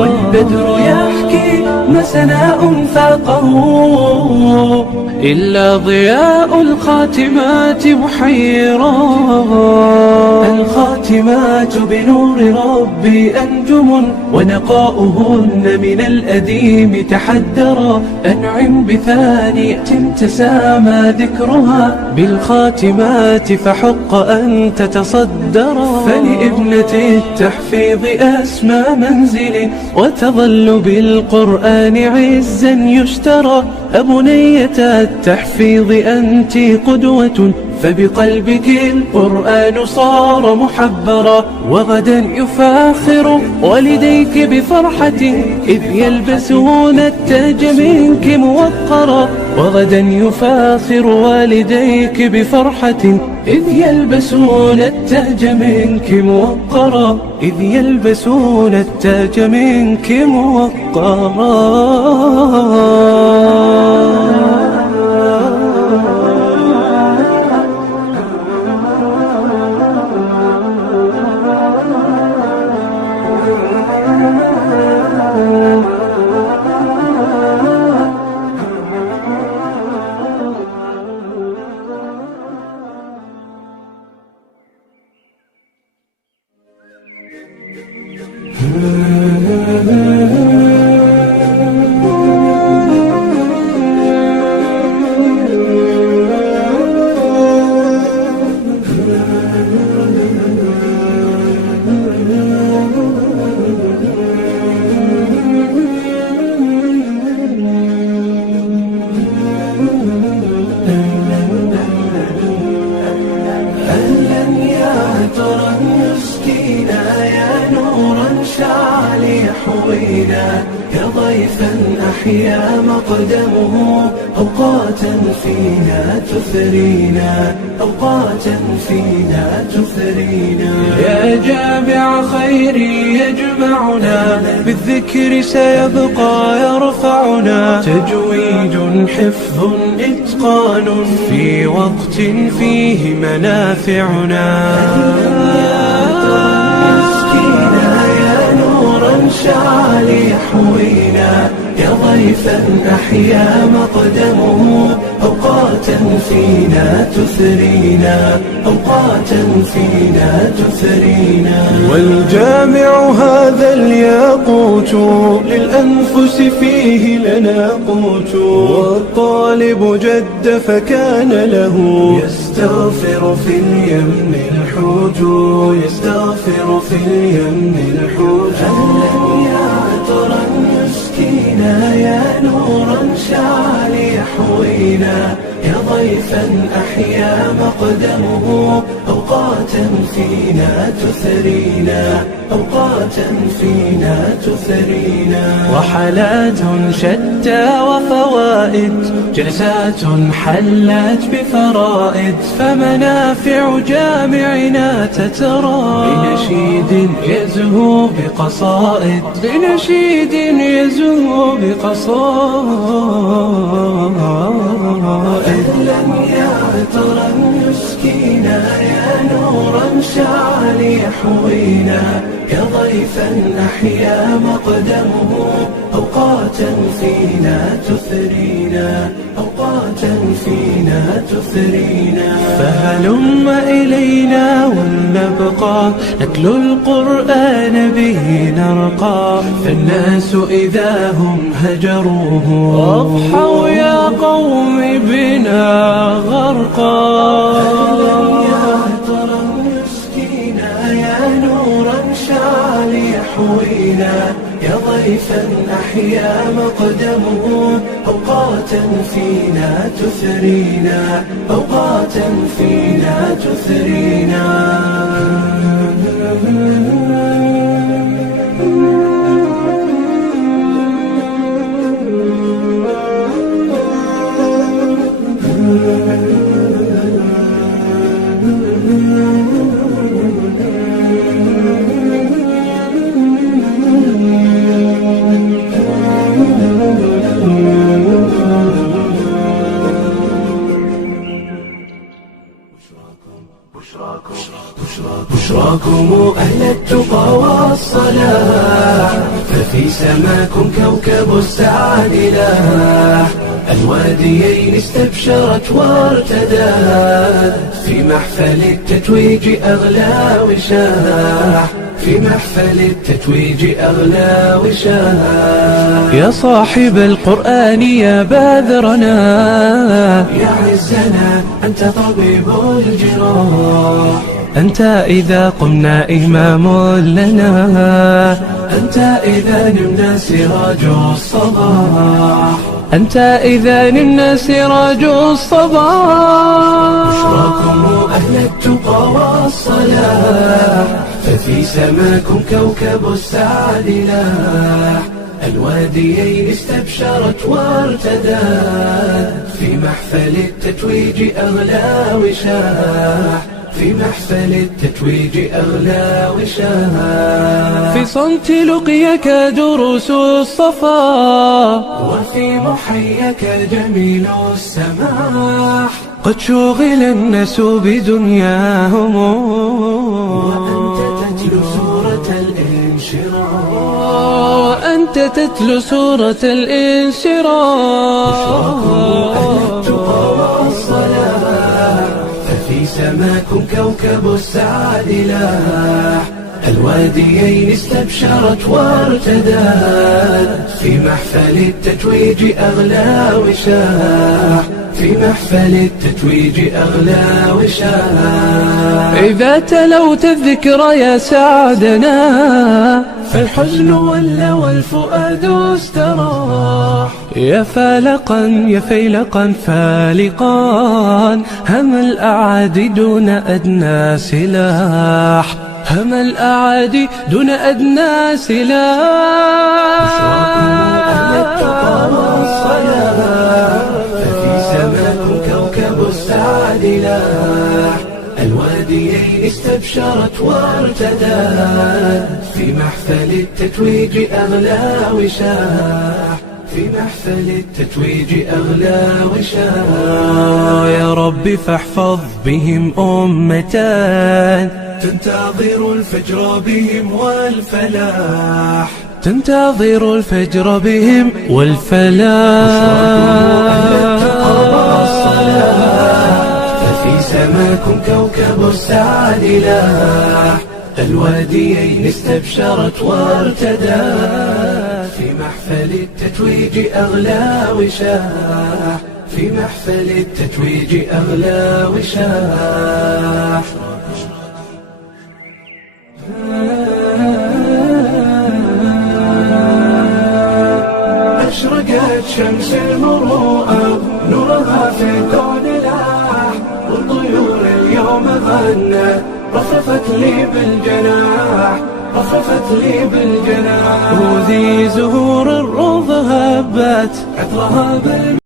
والبدر يحكي ما سناء فاقه إلا ضياء الخاتمات محيرا. الخاتمات بنور ربي أنجم ونقاؤهن من الأديم تحدرا. أنعم بثانية تسامى ذكرها بالخاتمات فحق أن تتصدرا. فلابنة التحفيظ أسمى منزل وتظل بالقرآن عزا يشترى. أبنية التحفيظ أنت قدوة فبقلبك القرآن صار محبرا. وغدا يفاخر والديك بفرحة إذ يلبسون التاج منك موقرا. وغدا يفاخر والديك بفرحة إذ يلبسون التاج منك موقرا. إذ يلبسون التاج منك موقرا. كضيفا أحيا مقدمه أوقاتا فينا تثرينا. أوقاتا فينا تثرينا. يا جامع خيري يجمعنا بالذكر سيبقى يرفعنا. تجويد حفظ إتقان في وقت فيه منافعنا. شعل يحوينا يا ضيفا أحيا مقدمه أوقاتا فينا تثرينا. أوقاتا فينا تثرينا. والجامع هذا الياقوت للأنفس فيه لنا قوت. والطالب جد فكان له يستغفر في اليم الحوت. يستغفر في اليم الحوت. أهلا يا عطرا يسكينا يا نورا شعل يحوينا يا ضيفا أحيا مقدمه أوقاتا فينا تثرينا. أوقاتا فينا تثرينا. وحالات شتى وفوائد جلسات حلت بفرائد. فمنافع جامعنا تترى بنشيد يزهو بقصائد. بنشيد يزهو بقصائد. أهلا يا عطرا يسكينا يا نورا شعل يحوينا يا ضيفا أحيا مقدمه أوقاتا فينا تثرينا. أوقاتا فينا تثرينا. فهلم إلينا ولنبقى نتلو القرآن به نرقى. فالناس إذا هم هجروه أضحوا يا قوم بنا غرقا. شعل يحوينا يا ضيفا أحيا مقدمه أوقاتا فينا تثرينا. أوقاتا فينا تثرينا. بشراكم أهل التقى والصلاح، ففي سماكم كوكب السعد لاح. الواديين استبشرت وارتدت، في محفل التتويج أغلى وشاح، في محفل التتويج أغلى وشاح. يا صاحب القرآن يا باذرنا، يا عزنا أنت طبيب الجراح، أنت إذا قمنا إمام لنا، أنت إذا نمنا سراج الصباح، أنت إذا نمنا سراج الصباح. بشراكم أهل التقى والصلاح، ففي سماكم كوكب السعد لاح. الواديين استبشرت وارتدت، في محفل التتويج أغلى وشاح، في محفل التتويج أغلى وشاح. في صمت لقيك دروس الصفا، وفي محيك جميل السماح، قد شغل الناس بدنياهم، وأنت تتلو سورة الانشراح، وأنت تتلو سورة الانشراح. أهل التقى والصلاح، ففي سماكم كوكب السعد لاح. الواديين استبشرت وارتدت، في محفل التتويج أغلى وشاح، في محفل التتويج أغلى وشاح. إذا تلوت الذكر يا سعدنا، فالحزن ولى والفؤاد استراح. يا فالقا يا فيلقا فالقا، هم الأعادي دون أدنى سلاح، هم الأعادي دون أدنى سلاح. أهل التقى والصلاح، ففي سماكم كوكب السعد لاح. الواديين استبشرت وارتدت، في محفل التتويج أغلى وشاح، في محفل التتويج أغلى وشاح. يا رب فاحفظ بهم أمة تنتظر الفجر بهم والفلاح، تنتظر الفجر بهم والفلاح. ففي سماكم كوكب السعد لاح. الواديين استبشرت وارتدت، في محفل التتويج أغلى وشاح، في محفل التتويج أغلى وشاح. أشرقت شمس المروءة، نورها في الكون لاح. والطيور اليوم غنت، رفرفت لي بالجناح، رفرفت لي بالجناح. وذي زهور الروض هبت، عطرها